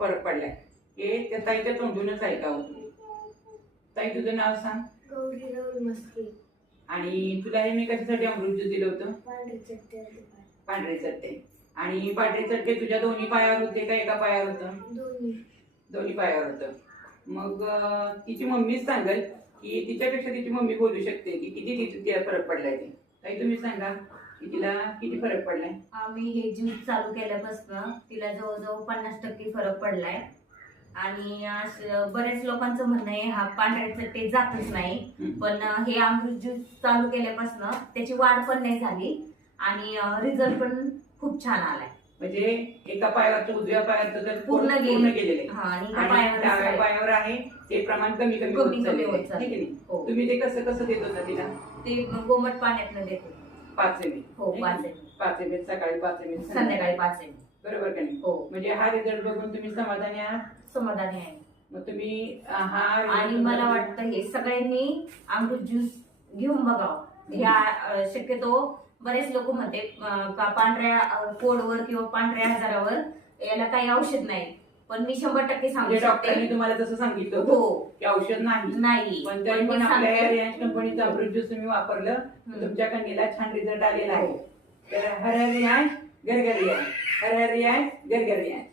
फरक पडलाय हे त्या ताईच्या तोंडूनच ऐकावं. ताई तुझं नाव सांग. गौरी राहुल मस्के. आणि तुला हे मी कशासाठी अमृत ज्यूस दिलं होतं? पांढरे चट्टे होते. पांढरे चट्टे. आणि पांढरे चट्टे तुझ्या दोन्ही पायावर होते का एका पायावर होतं? दोन्ही पायावर होतं. मग तिची मम्मीच सांगेल की तिच्यापेक्षा तिची मम्मी बोलू शकते की किती तिला फरक पडलाय ते. ताई तुम्ही सांगा की तिला किती फरक पडलाय? आम्ही हे ज्यूस चालू केल्यापासून तिला जवळजवळ 50% फरक पडलाय. आणि बरेच लोकांचं म्हणणं आहे हा पांढऱ्या चट्टे जातच नाही, पण हे अमृत ज्यूस चालू केल्यापासून त्याची वाढ पण नाही झाली आणि रिझल्ट पण खूप छान आलाय. म्हणजे एका पायावरचं उजव्या पायाचं तर पूर्ण गेलेले आणि डाव्या पायावर आहे ते प्रमाण कमी कमी होत चाललंय. ठीक आहे नाही? तुम्ही ते कसं कसं देत होता तिला? ते गोमट पाण्यातनं देतो. 5 ml. हो 5 ml. 5 ml सकाळी 5 ml संध्याकाळी 5 ml. बरोबर का नाही? हो. म्हणजे हा रिझल्ट बघून तुम्ही समाधानी आहात? समाधानी आहे. मग तुम्ही हा आणि मला वाटतं हे सगळ्यांनी अमृत ज्यूस घेऊन बघावं. ह्या शक्यतो बरेच लोक म्हणते का पांढऱ्या पोडवर किंवा पांढऱ्या आजारावर याला काही औषध नाही, पण मी 100% सांगू डॉक्टरांनी शकते तुम्हाला तसं सांगितलं हो की औषध नाही, पण तरी पण आपल्या रिलायन्स कंपनीचं अमृत ज्यूस तुम्ही वापरलं तुमच्या कणीला छान रिझल्ट आलेला आहे. तर हर हर रियाज घर घर रियाज, हर हर रियाज घर घर रियाज.